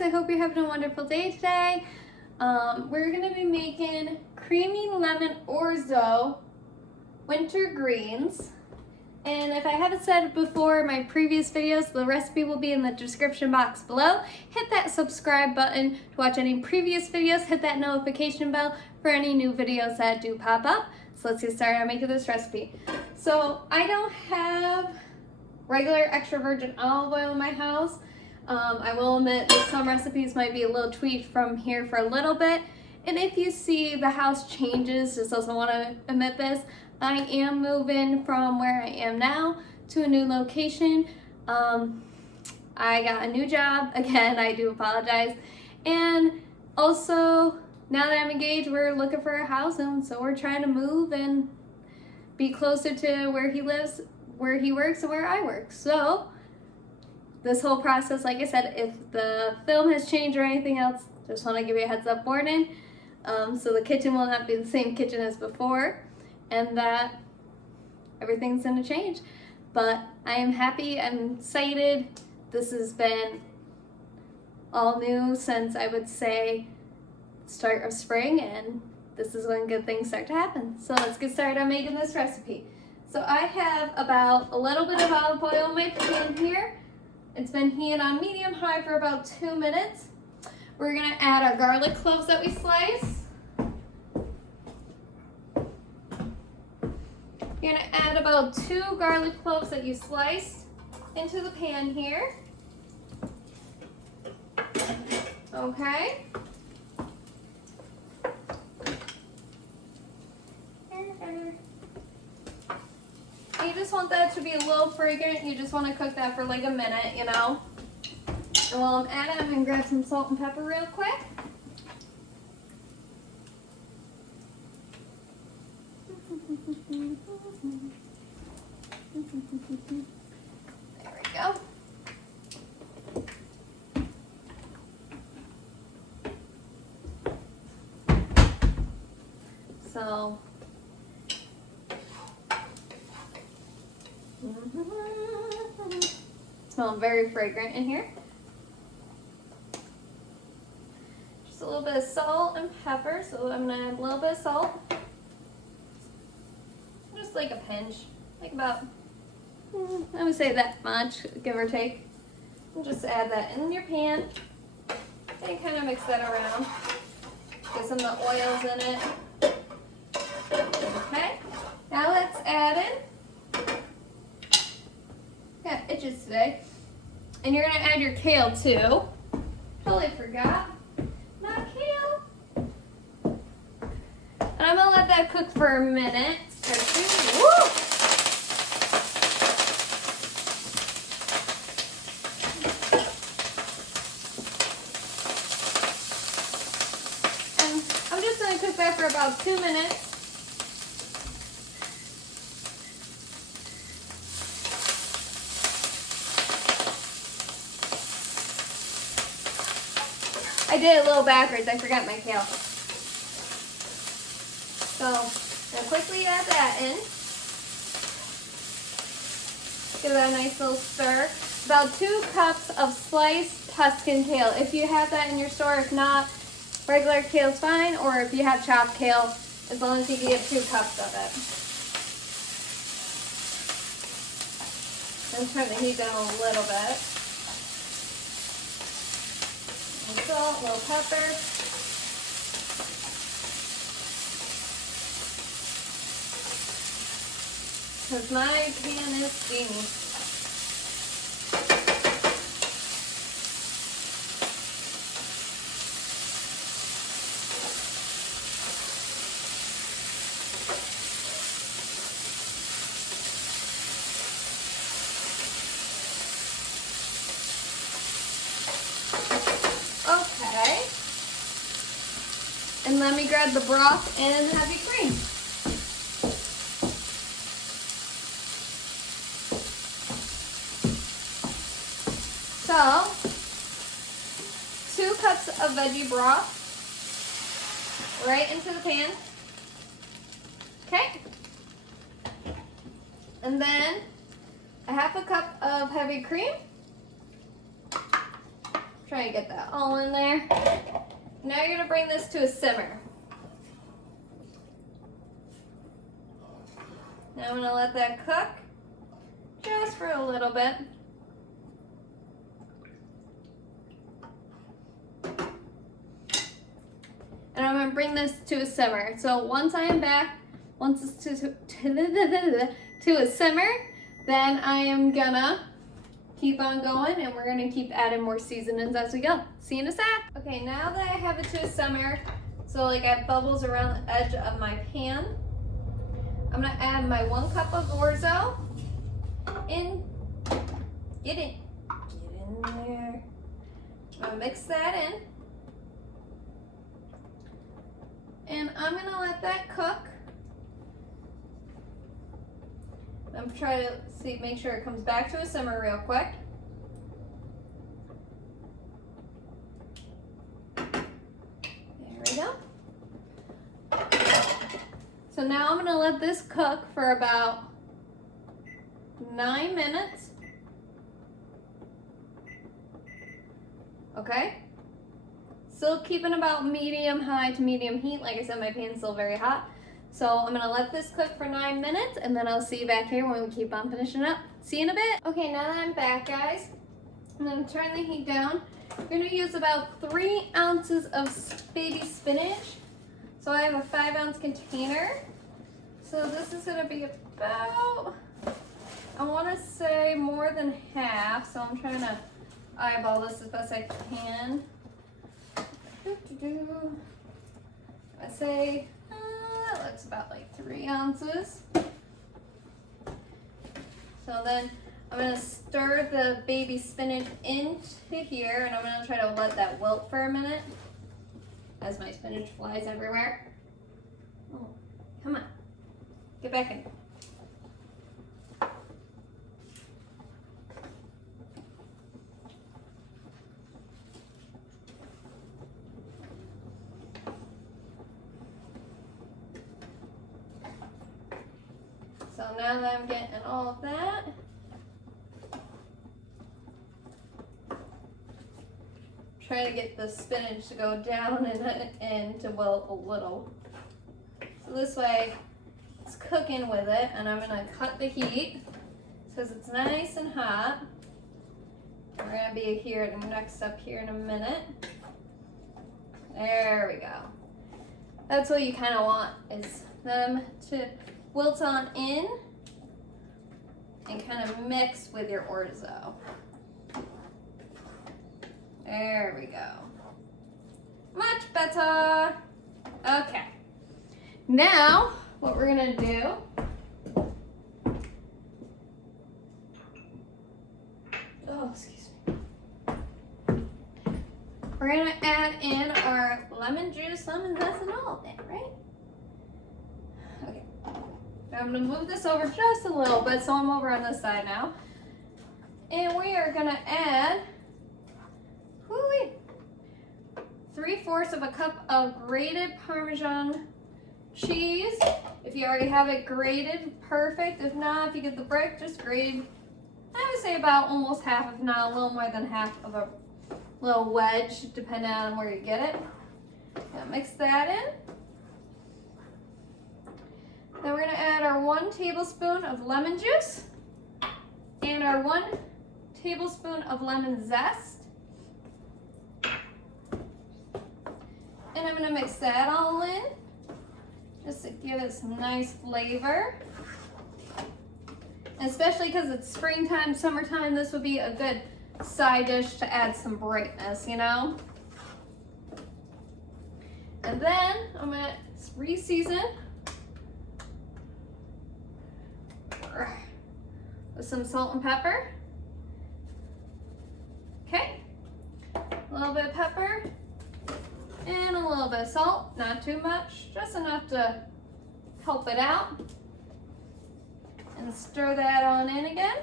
guys, I hope you're having a wonderful day today. We're gonna be making creamy lemon orzo winter greens. And if I haven't said it before, my previous videos, the recipe will be in the description box below. Hit that subscribe button to watch any previous videos. Hit that notification bell for any new videos that do pop up. So let's get started on making this recipe. So I don't have regular extra virgin olive oil in my house. I will admit that some recipes might be a little tweaked from here for a little bit. And if you see the house changes, just doesn't want to admit this, I am moving from where I am now to a new location. I got a new job. Again, I do apologize. And also, now that I'm engaged, we're looking for a house, and so we're trying to move and be closer to where he lives, where he works, and where I work. So this whole process, like I said, if the film has changed or anything else, just want to give you a heads up warning. So the kitchen will not be the same kitchen as before, and that everything's going to change. But I am happy, I'm excited. This has been all new since, I would say, start of spring, and this is when good things start to happen. So let's get started on making this recipe. So I have about a little bit of olive oil in my pan here. It's been heating on medium high for about 2 minutes. We're gonna add our garlic cloves that we slice. You're gonna add about 2 garlic cloves that you sliced into the pan here. Okay. You just want that to be a little fragrant. You just want to cook that for like a minute, you know. And while I'm at it, I'm gonna grab some salt and pepper real quick. There we go. So, smells very fragrant in here. Just a little bit of salt and pepper, so I'm gonna add a little bit of salt. Just like a pinch, like about, I would say that much, give or take. And just add that in your pan and kind of mix that around. Get some of the oils in it. Okay, now let's add in, got itches today, and you're gonna add your kale too. Totally forgot, not kale. And I'm gonna let that cook for a minute or two. Woo! And I'm just gonna cook that for about 2 minutes. I did it a little backwards, I forgot my kale. So, I'll quickly add that in. Give that a nice little stir. About 2 cups of sliced Tuscan kale. If you have that in your store, if not, regular kale is fine, or if you have chopped kale, as long as you can get 2 cups of it. I'm trying to heat down a little bit. Salt, a little pepper. Because my pan is steamy. Okay, and let me grab the broth and heavy cream. So, 2 cups of veggie broth right into the pan. Okay, and then a half a cup of heavy cream. Try to get that all in there. Now you're gonna bring this to a simmer. Now I'm gonna let that cook just for a little bit. And I'm gonna bring this to a simmer. So once I am back, once it's to a simmer, then I am gonna keep on going and we're gonna keep adding more seasonings as we go. See you in a sec. Okay, now that I have it to a simmer, so like I have bubbles around the edge of my pan, I'm gonna add my 1 cup of orzo in. Get in there. I'm gonna mix that in. And I'm gonna let that cook. I'm trying to make sure it comes back to a simmer real quick. There we go. So now I'm gonna let this cook for about 9 minutes. Okay. Still keeping about medium high to medium heat. Like I said, my pan's still very hot. So I'm gonna let this cook for 9 minutes and then I'll see you back here when we keep on finishing up. See you in a bit. Okay, now that I'm back, guys, I'm gonna turn the heat down. We're gonna use about 3 ounces of baby spinach. So I have a 5-ounce container. So this is gonna be about, I wanna say more than half. So I'm trying to eyeball this as best I can. I say, that looks about like 3 ounces. So then I'm gonna stir the baby spinach into here and I'm gonna try to let that wilt for a minute as my spinach flies everywhere. Oh, come on, get back in. So now that I'm getting all of that, try to get the spinach to go down and to wilt a little. So this way it's cooking with it, and I'm gonna cut the heat because it's nice and hot. We're gonna be here next up here in a minute. There we go. That's what you kind of want, is them to wilt on in and kind of mix with your orzo. There we go. Much better. Okay. Now, what we're gonna do, oh, excuse me. We're gonna add in our lemon juice, lemon zest, and all of that, right? Okay. I'm gonna move this over just a little bit, so I'm over on this side now. And we are gonna add 3/4 of a cup of grated Parmesan cheese. If you already have it grated, perfect. If not, if you get the brick, just grate. I would say about almost half, if not a little more than half of a little wedge, depending on where you get it. Gonna mix that in. Then we're gonna add our 1 tablespoon of lemon juice and our 1 tablespoon of lemon zest. And I'm gonna mix that all in, just to give it some nice flavor. And especially because it's springtime, summertime, this would be a good side dish to add some brightness, you know? And then I'm gonna re-season with some salt and pepper. Okay, a little bit of pepper and a little bit of salt, not too much, just enough to help it out. And stir that on in again.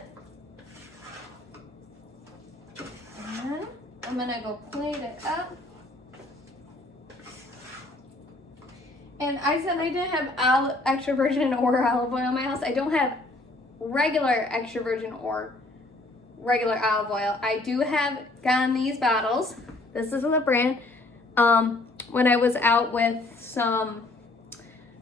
And I'm gonna go plate it up. And I said I didn't have extra virgin or olive oil in my house. I don't have regular extra virgin or regular olive oil. I do have gotten these bottles. This is the brand. When I was out with some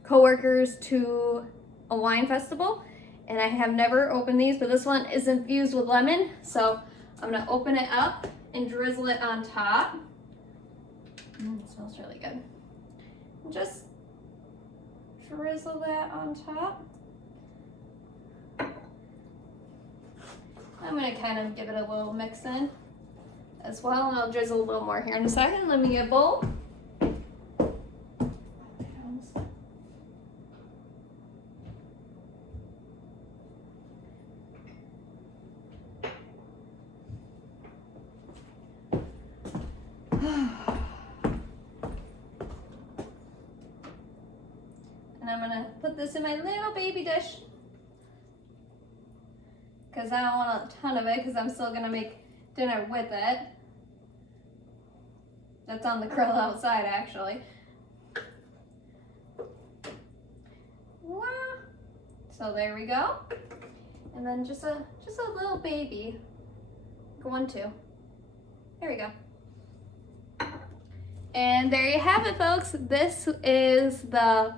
coworkers to a wine festival, and I have never opened these, but this one is infused with lemon. So I'm gonna open it up and drizzle it on top. It smells really good. Just drizzle that on top. I'm gonna kind of give it a little mix in as well, and I'll drizzle a little more here in a second. Let me get a bowl. And I'm gonna put this in my little baby dish because I don't want a ton of it because I'm still gonna make dinner with it. That's on the grill outside actually. Wow. So there we go. And then just a little baby. One, two. There we go. And there you have it, folks. This is the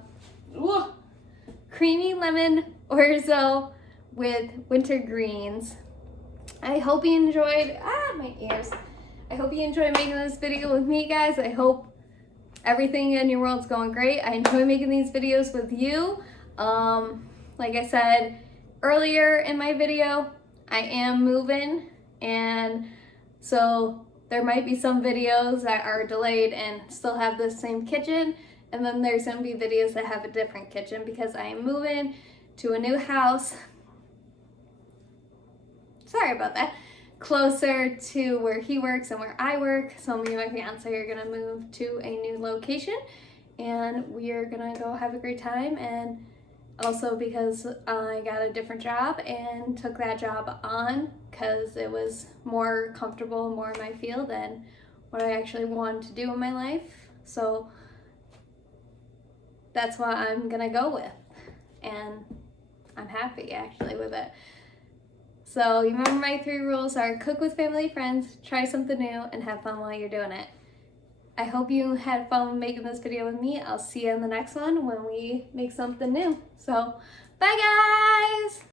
creamy lemon orzo with winter greens. I hope you enjoyed, my ears. I hope you enjoyed making this video with me, guys. I hope everything in your world's going great. I enjoy making these videos with you. Like I said earlier in my video, I am moving, and so there might be some videos that are delayed and still have the same kitchen, and then there's gonna be videos that have a different kitchen because I am moving to a new house. Sorry about that. Closer to where he works and where I work. So me and my fiance are gonna move to a new location, and we are gonna go have a great time. And also because I got a different job and took that job on because it was more comfortable, more in my field than what I actually wanted to do in my life. So that's what I'm gonna go with, and I'm happy actually with it. So you remember my 3 rules are: cook with family, friends, try something new, and have fun while you're doing it. I hope you had fun making this video with me. I'll see you in the next one when we make something new. So bye guys!